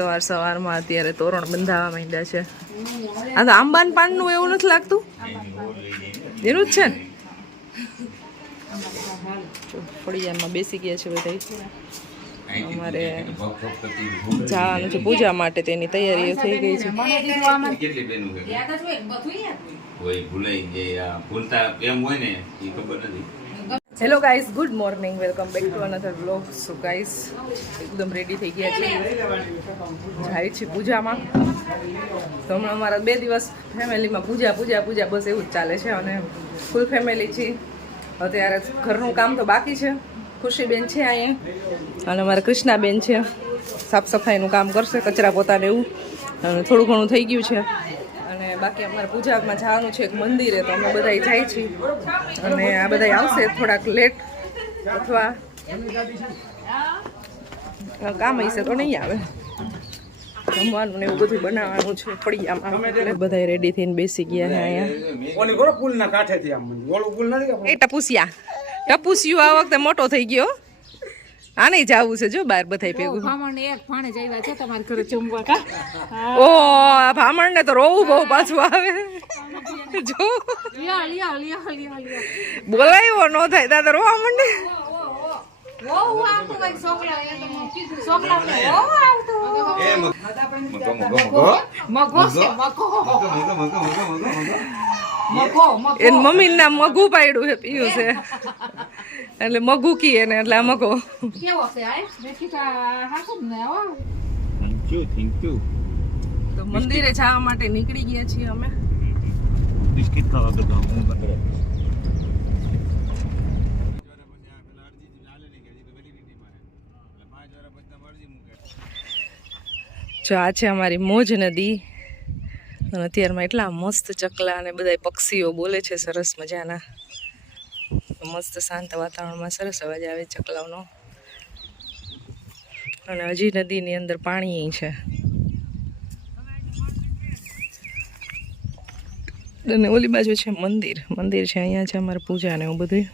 સવાર સવારમાં અત્યારે તોરણ બંધાવા માંડ્યા છે. આ તો આંબાન પાનનું એવું નથી લાગતું? એનું જ છે ને? ફળિયામાં બેસી ગયા છે બધા. અમારે જવાનું છે પૂજા માટે, તેની તૈયારીઓ થઈ ગઈ છે. Hello guys, good morning, welcome back to another vlog. So guys એકદમ રેડી થઈ ગયા છે, જાય છે પૂજામાં. તો હમણાં અમારા 2 દિવસ ફેમિલીમાં પૂજા પૂજા પૂજા બસ એવું જ ચાલે છે. અને ફૂલ ફેમિલી છે. અત્યારે ઘરનું કામ તો બાકી છે. ખુશીબેન છે અહીંયા અને અમારા કૃષ્ણાબેન છે, સાફ સફાઈનું કામ કરશે, કચરા પોતાને એવું, અને થોડું ઘણું થઈ ગયું છે. અને બાકી અમારે પૂજામાં જવાનું છે એક મંદિરે, તો અમે બધા જાય છીએ. અને આ બધા આવશે થોડાક લેટ, અથવા કામ હશે તો નહીં આવે. જમવાનું ને એવું બધું બનાવવાનું છે ફળિયામાં. એટલે બધા રેડી થઈને બેસી ગયા છે અહીંયા. એ ટપુસિયા ટપુસિયું આ વખતે મોટો થઈ ગયો. આ નહીં જવું છે જો બહાર બધા ભેગું. ઓ ભામણ ને તો રોવું બહુ પાછું આવે. જો બોલાયો ન થાય દાદા રોવા માંડે. એન મમ્મી નામ મગુ પાડ્યું છે, પીયું છે એટલે મગુ કી એને, એટલે આ મગો. તો મંદિરે જવા માટે નીકળી ગયા છીએ અમે. બિસ્કિટ ખાવા બધા જો આ છે અમારી મોજ નદી. અને અત્યારમાં એટલા મસ્ત ચકલા અને બધા પક્ષીઓ બોલે છે સરસ મજાના. મસ્ત શાંત વાતાવરણમાં સરસ અવાજ આવે ચકલાઓનો. અને હજી નદીની અંદર પાણી છે. અને ઓલી બાજુ છે મંદિર છે. અહીંયા છે અમારે પૂજા ને એવું બધું.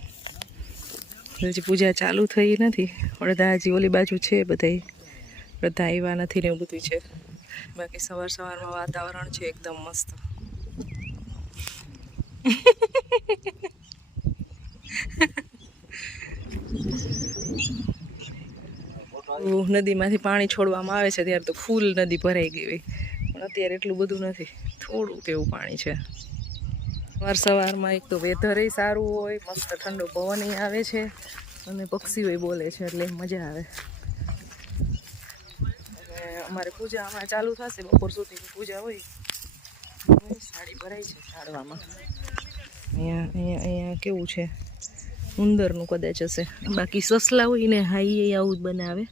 હજી પૂજા ચાલુ થઈ નથી. અડધા હજી ઓલી બાજુ છે, બધા આવ્યા નથી ને એવું બધું છે. બાકી સવાર સવારમાં વાતાવરણ છે એકદમ મસ્ત. નદીમાંથી પાણી છોડવામાં આવે છે ત્યારે તો ફૂલ નદી ભરાઈ ગઈ હોય, પણ અત્યારે એટલું બધું નથી, થોડું તેવું પાણી છે. સવારમાં એક તો વેધર સારું હોય, મસ્ત ઠંડો પવન આવે છે, અને પક્ષીઓ બોલે છે, એટલે મજા આવે. અમારે પૂજા હમણાં ચાલુ થશે, બપોર સુધીની પૂજા હોય. સાડી ભરાઈ છે ઝાડવામાં. અહીંયા કેવું છે, ઉંદરનું કદાચ હશે. બાકી સસલા હોય ને, હા એ આવું જ બનાવે,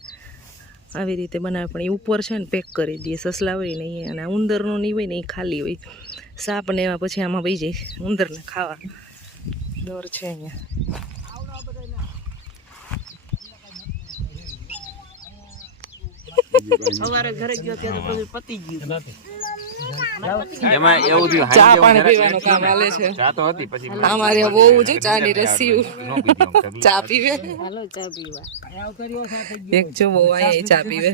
આવી રીતે બનાવે. પણ એ ઉપર છે ને પેક કરી દે. સસલા હોય ને એ, અને ઉંદરનું નહીં હોય ને એ ખાલી હોય. સાપ ને એમાં પછી આમાં વહી જાય, ઉંદરને ખાવા દર છે અહીંયા. સવારે ઘરે ગયો ત્યારે બધું પતી ગયું. એમાં એવું થયું, ચા પાણી પીવાનું કામ હાલે છે. ચા તો હતી, પછી અમારે બહુ છે ચાની રસી, ચા પીવે. હાલો ચા પીવા એક જો બહુ અહીંયા ચા પીવે.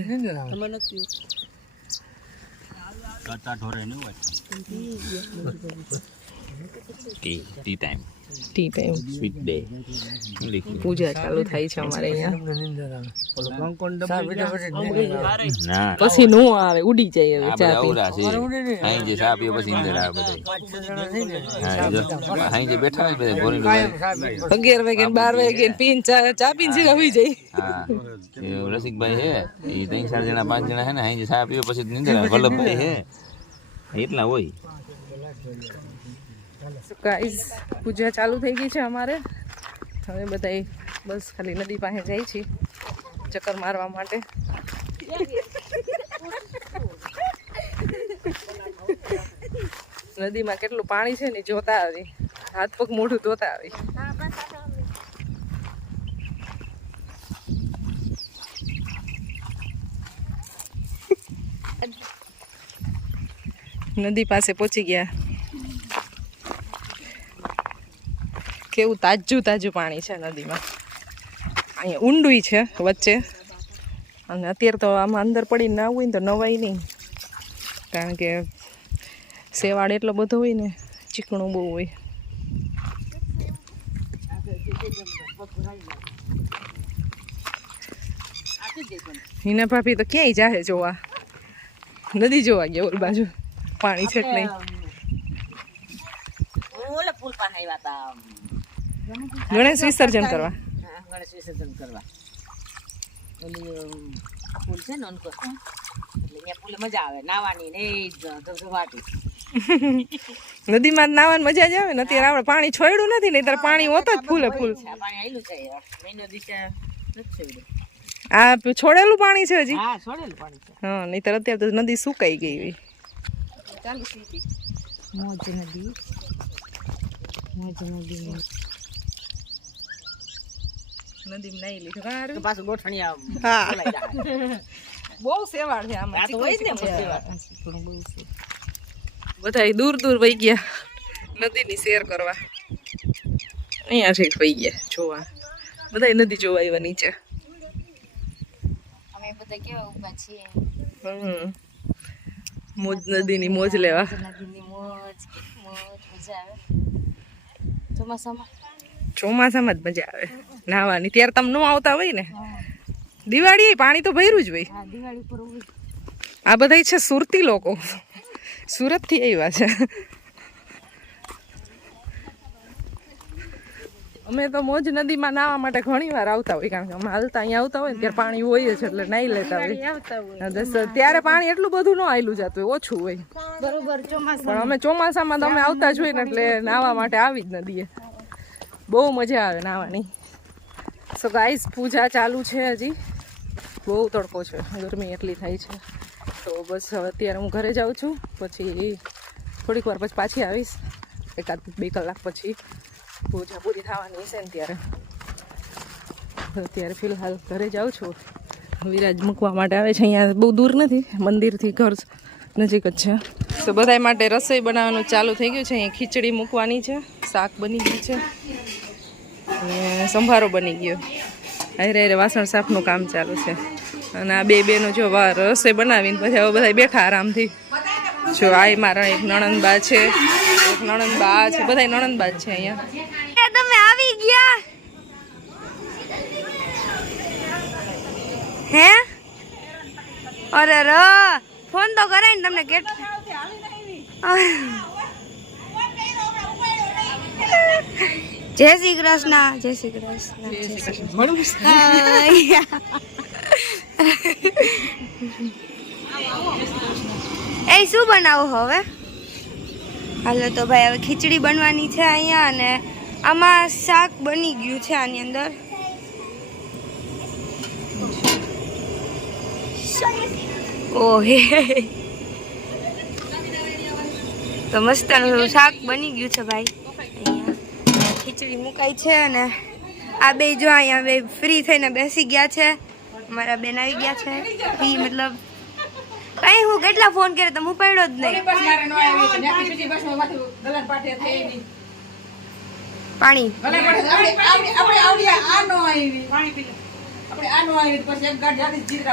Tea time sweet day. Puja ચાલુ થાય છે અમારે અહીંયા. પછી નો આવે, ઉડી જાય. હવે ચા પીએ પછી 11 વાગે 12 વાગે પીને ચા પીને સીધા હોઈ જાય. રસિકભાઈ હે એ 3-4 જણા 5 જણા હે ને, અહીં ચા પીવે પછી નીંદર આવે. વલ્લભભાઈ હે એટલા હોય. ગાઈઝ પૂજા ચાલુ થઈ ગઈ છે અમારે. હવે બધા બસ ખાલી નદી પાસે જાય છે ચક્કર મારવા માટે. નદીમાં કેટલું પાણી છે ને જોતા આવી, હાથ પગ મોઢું ધોતા આવી. નદી પાસે પહોંચી ગયા. કેવું તાજું તાજું પાણી છે નદીમાં. અહીંયા ઊંડું છે વચ્ચે, અને અત્યારે તો આમાં અંદર પડીને ના હોય ને તો નવાય નહીં, કારણ કે સેવાળ એટલો બધો હોય ને, ચીકણું બહુ હોય. હિના ભાભી તો ક્યાંય જાહે જોવા, નદી જોવા ગયા ઓલ બાજુ, પાણી છે કે નહીં. ગણેશ વિસર્જન કરવા. ગણેશ વિસર્જન કરવા પુલ છે ને અનકો, એટલે અહીંયા પુલે મજા આવે નાવાની ને ધબધબાટી. નદીમાં નાવાની મજા જ આવે ને. અત્યારે આપણે પાણી છોડ્યું નથી ને, ત્યારે પાણી હોતો જ ફૂલે ફૂલ. પાણી આવેલું છે મહિનો દિવસે નથી છોડ્યું. આ છોડેલું પાણી છે હજી? હા, છોડેલું પાણી છે. હા, નહીંતર અત્યારે તો નદી સુકાઈ ગઈ હોય. ચાલુ સીધી મોજ નદી, મોજ નદી. નદીમાં નાઈ લીધું તો પાછું ગોઠણિયા. હા, બહુ સેવાળ છે આમાં. તો હોય જ ને સેવા. બધા દૂર દૂર વહી ગયા નદીની સૈર કરવા. અહીંયા છે વહી ગયા જોવા, બધા નદી જોવા આવ્યા નીચે. અમે બધા કેવા ઉભા છીએ, મોજ નદીની મોજ લેવા. નદીની મોજ, મોજ મજા આવે ચોમાસામાં. ચોમાસામાં જ મજા આવે નાહવાની. ત્યારે તમે ન આવતા હોય ને, દિવાળી પાણી તો ભર્યું જ હોય. હા, દિવાળી પર હોય. આ બધા છે સુરતી લોકો, સુરત થી આવ્યા છે. અમે તો મોજ નદીમાં નાહવા માટે ઘણી વાર આવતા હોય, કારણ કે અમે હાલતા અહીંયા આવતા હોય ને ત્યારે પાણી હોય જ, એટલે નાહી લેતા હોય. ત્યારે પાણી એટલું બધું ન આવેલું જતું હોય, ઓછું હોય. બરોબર ચોમાસા. પણ અમે ચોમાસામાં તમે આવતા જ હોય ને, એટલે નાહવા માટે આવી જ નદીએ. બહુ મજા આવે નાહવાની. સો ગાઈસ, પૂજા ચાલુ છે હજી. બહુ તડકો છે, ગરમી એટલી થાય છે. તો બસ હવે અત્યારે હું ઘરે જાઉં છું, પછી થોડીક વાર પછી પાછી આવીશ. 1-2 કલાક પછી પૂજા પૂરી થવાની છે ને ત્યારે. અત્યારે ફિલહાલ ઘરે જાઉં છું. વિરાજ મૂકવા માટે આવે છે. અહીંયા બહુ દૂર નથી, મંદિરથી ઘર નજીક જ છે. તો બધા માટે રસોઈ બનાવવાનું ચાલુ થઈ ગયું છે. અહીંયા ખીચડી મૂકવાની છે, શાક બની ગયું છે અને સંભારો બની ગયો. હારે વાસણ સાફનું કામ ચાલુ છે. અને આ બે બેનો જો રસોઈ બનાવીને પછી હવે બધા બેઠા આરામથી. જો આ મારા એક નણંદબા છે, એક નણંદબા છે, બધા નણંદબા છે અહીંયા. તમે આવી ગયા હે? અરે ર ફોન તો કરાય ને તમને. જય શ્રી કૃષ્ણ. જય શ્રી કૃષ્ણ. એ શું બનાવો હવે? હાલો તો ભાઈ, હવે ખીચડી બનવાની છે અહીંયા, અને આમાં શાક બની ગયું છે આની અંદર. ઓહે, તો મસ્તનું શાક બની ગયું છે ભાઈ. અહીંયા ખીચડી મુકાઈ છે, અને આ બે જો અહીંયા બે ફ્રી થઈને બેસી ગયા છે. મારા બેન આવી ગયા છે ફ્રી, મતલબ કઈ હું કેટલા ફોન કર્યા તમે ઉપાડ્યો જ નહીં. પાણી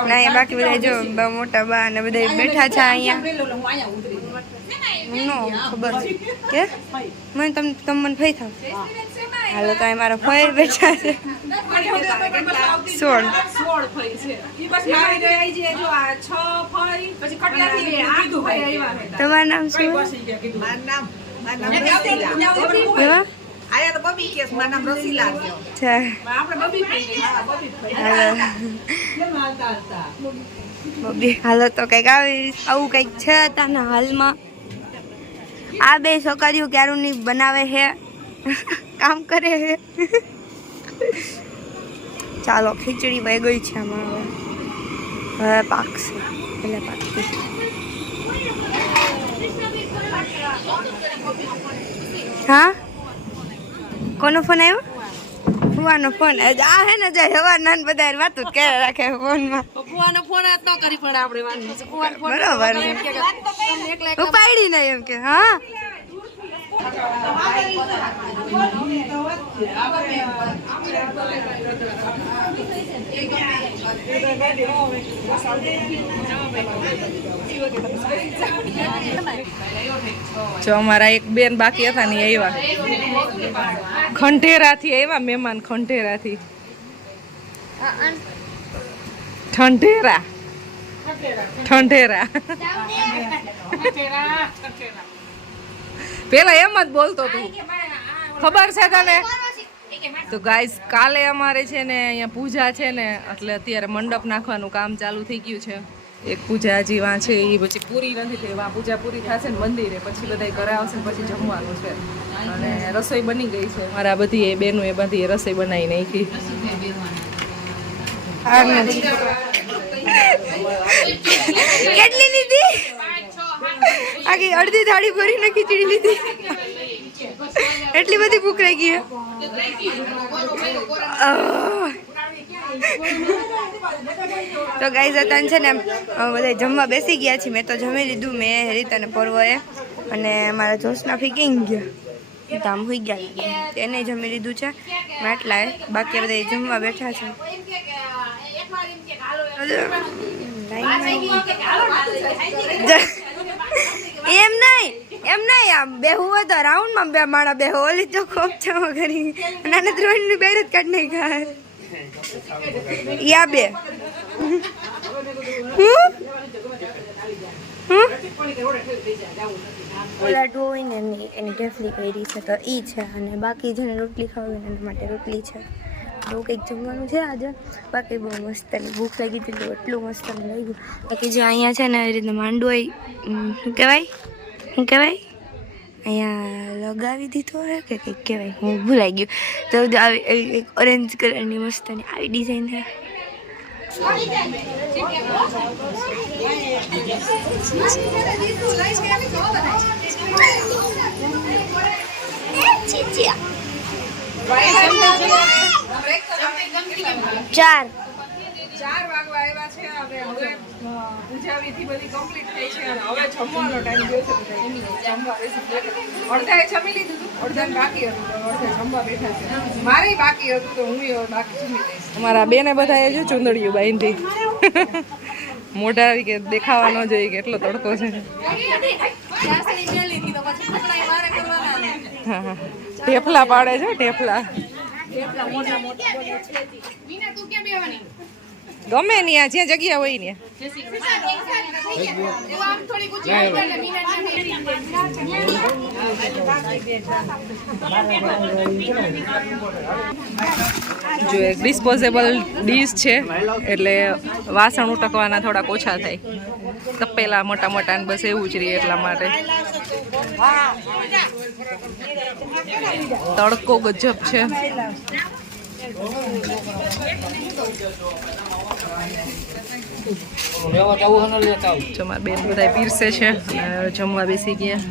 ના, બાકી બધા જો મોટા બા અને બધા બેઠા છે અહીંયા. નો ખબર કે મને તમને ફઈ થાવ. હાલો તો અહીં મારા ફઈ બેઠા છે. 16 તમારું નામ શું? હાલો તો કઈક આવું કઈક છે અત્યારના હાલમાં. આ બે છોકરીઓ ક્યારું બનાવે છે, કામ કરે છે. ચાલો, ખીચડી વહી ગઈ છે આમાં. હવે પાકશે, એટલે પાકશે. હા, કોનો ફોન આવ્યો? ફુવાનો ફોન. આ હે ને જાય હવાર નાન બધા વાતો જ કરે રાખે ફોનમાં. ફુવાનો ફોન જ ન કરી પણ આપણે વાંધો છે. ફુવાનો ફોન બરોબર છે, ઉપાડી નહીં એમ કે. હા જો અમારા એક બેન બાકી હતા ને આવ્યા ખંડેરાથી આવ્યા મહેમાન ખંડેરાથી ઠંડેરા ઠંડેરા પેલા એમ જ બોલતો તું ખબર છે તને તો ગાઈસ કાલે અમારે છે ને અહીંયા પૂજા છે ને એટલે અત્યારે મંડપ નાખવાનું કામ ચાલુ થઈ ગયું છે એક પૂજા હજી વાં છે એ પછી પૂરી નથી થઈ વાં પૂજા પૂરી થશે ને મંદિરે પછી બધા ઘરે આવશે ને પછી જમવાનું છે અને રસોઈ બની ગઈ છે મારા બધી એ બેનો એ બધી રસોઈ બનાવી નાખી કેટલી લીધી આખી અડધી થાળી ભરીને ખીચડી લીધી એટલી બધી ભૂખ રહી ગઈ તો ગાઈઝ અત્યારે છે ને બધા જમવા બેસી ગયા છીએ મેં તો જમી લીધું મેં રીત અને પર્વએ અને મારા જોશના ફીકીંગ ગયા તો આમ હોઈ ગયા એને જમી લીધું છે માટલા બાકી બધા જમવા બેઠા છે એમ નહીં આમ બેહું હોય તો રાઉન્ડમાં બે માણા બેહો ઓલી તો ખોપ છે કરી નાના ત્રણ બેર જ કાઢ નહીં ખાય યા બે ઓલા ધોઈને એની ઢેફલી કરી છે તો ઈ છે અને બાકી જેને રોટલી ખાવી એના માટે રોટલી છે બહુ કંઈક જમવાનું છે આજે બાકી બહુ મસ્ત ભૂખ લાગી હતી તો એટલું મસ્ત લાગ્યું બાકી જે અહીંયા છે ને એ રીતના માંડવો શું કહેવાય અહીંયા લગાવી દીધો હે કે કંઈક કહેવાય હું ભૂલાઈ ગયું તો આવી એક ઓરેન્જ કલરની મસ્તની આવી ડિઝાઇન છે ચાર વાગવા આવ્યા છે અને હવે પૂજા વિધિ બધી કમ્પ્લીટ થઈ છે અને હવે જમવાનો ટાઈમ ગયો છે જમવા બેસી અડધાએ જમી લીધું હતું અડધાને બાકી હતું તો અડધા જમવા બેઠા છે મારે બાકી હતું તો હું બાકી જમી લઈશ અમારા બેને બધાએ જો ચુંદડીયું બાંધી મોઢા આવી કે દેખાવા ન જોઈએ કે એટલો તડકો છે હા ઢેફલા પાડે છે ઢેફલા ગમે ની આ જ્યાં જગ્યા હોય ને જો એક ડિસ્પોઝેબલ ડીશ છે એટલે વાસણ ઉટકવાના થોડાક ઓછા થાય તપેલા મોટા મોટા ને બસ એવું જ રહે એટલા માટે તડકો ગજબ છે જમવા બેન બધા પીરસે છે જમવા બેસી ગયા